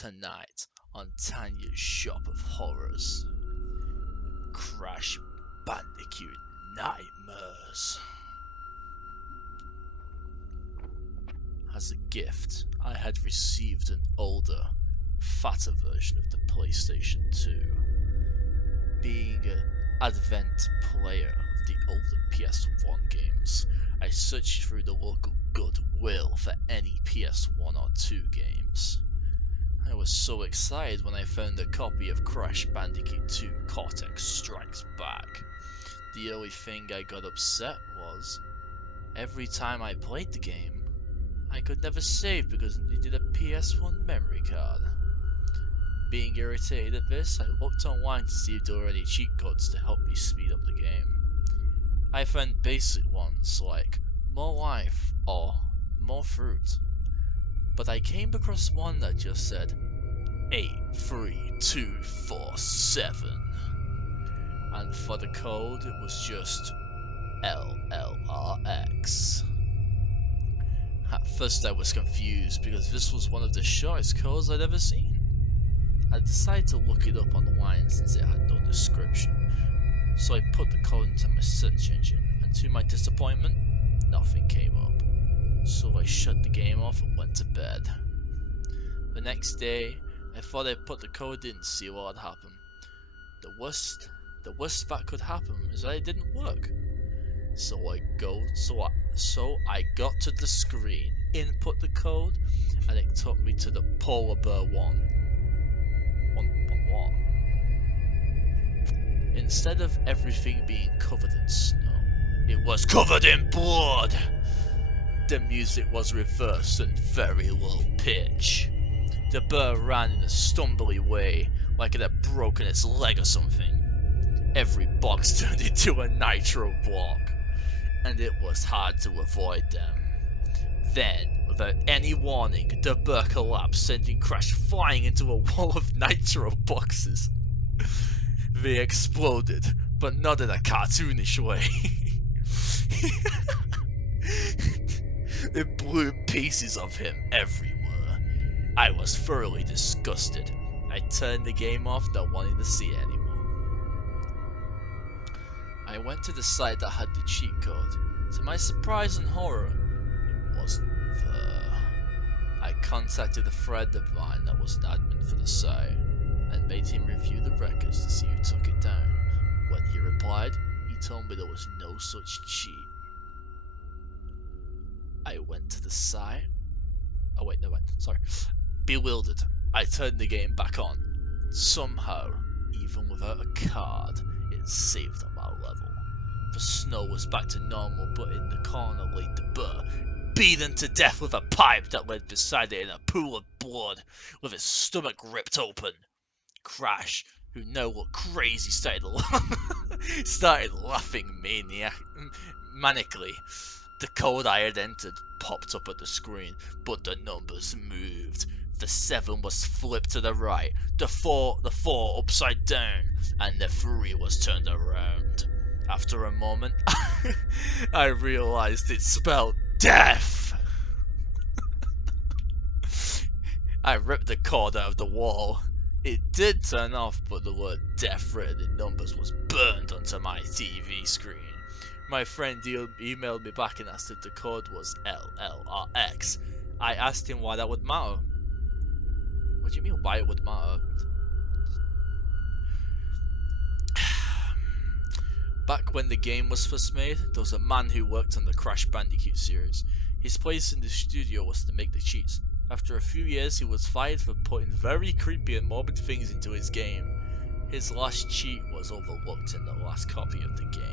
tonight on Tanya's Shop of Horrors. Crash Bandicoot Nightmares. As a gift, I had received an older, fatter version of the PlayStation 2. Being an advent player of the older PS1 games, I searched through the local Goodwill for any PS1 or 2 games. I was so excited when I found a copy of Crash Bandicoot 2 Cortex Strikes Back. The only thing I got upset was, every time I played the game, I could never save because it needed a PS1 memory card. Being irritated at this, I looked online to see if there were any cheat codes to help me speed up the game. I found basic ones like more life or more fruit, but I came across one that just said 83247, and for the code it was just LLRX. At first I was confused because this was one of the shortest codes I'd ever seen. I decided to look it up online since it had no description, so I put the code into my search engine, and to my disappointment, nothing came up. So I shut the game off and went to bed. The next day, I thought I'd put the code in to see what would happen. The worst that could happen is that it didn't work. So I got to the screen, input the code, and it took me to the polar bear one. One what? Instead of everything being covered in snow, it was covered in blood. The music was reversed and very low pitch. The bear ran in a stumbly way, like it had broken its leg or something. Every box turned into a nitro block, and it was hard to avoid them. Then, without any warning, the bear collapsed, sending Crash flying into a wall of nitro boxes. They exploded, but not in a cartoonish way. It blew pieces of him everywhere. I was thoroughly disgusted. I turned the game off, not wanting to see it anymore. I went to the site that had the cheat code. To my surprise and horror, it wasn't there. I contacted a friend of mine that was an admin for the site, and made him review the records to see who took it down. When he replied, he told me there was no such cheat. I went to the site. Oh wait, no, sorry. Bewildered, I turned the game back on. Somehow, even without a card, it saved on my level. The snow was back to normal, but in the corner lay the bear, beaten to death with a pipe that lay beside it in a pool of blood, with his stomach ripped open. Crash, who now looked crazy, started laughing manically. The code I had entered popped up at the screen, but the numbers moved. The 7 was flipped to the right, the 4 upside down, and the 3 was turned around. After a moment, I realized it spelled death. I ripped the cord out of the wall. It did turn off, but the word death written in numbers was burned onto my TV screen. My friend emailed me back and asked if the code was LLRX. I asked him why that would matter. What do you mean why it would matter? Back when the game was first made, there was a man who worked on the Crash Bandicoot series. His place in the studio was to make the cheats. After a few years, he was fired for putting very creepy and morbid things into his game. His last cheat was overlooked in the last copy of the game.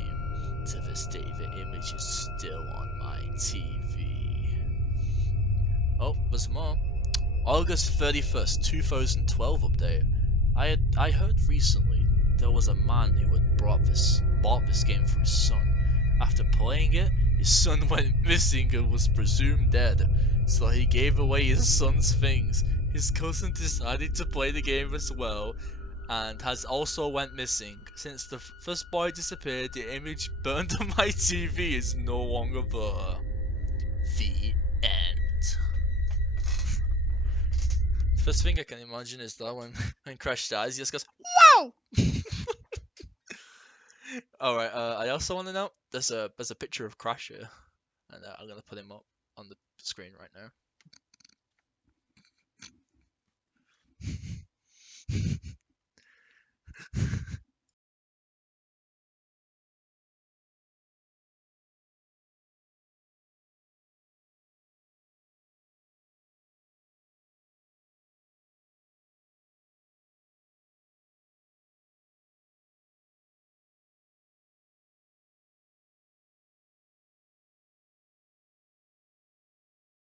To this day, the image is still on my TV. Oh, there's more. August 31st, 2012 update. I heard recently there was a man who had bought this game for his son. After playing it, his son went missing and was presumed dead. So he gave away his son's things. His cousin decided to play the game as well, and has also went missing. Since the first boy disappeared, the image burned on my TV is no longer there. The end. First thing I can imagine is that when Crash dies, he just goes, "Wow!" Alright, I also want to know, there's a picture of Crash here, and I'm gonna put him up on the screen right now.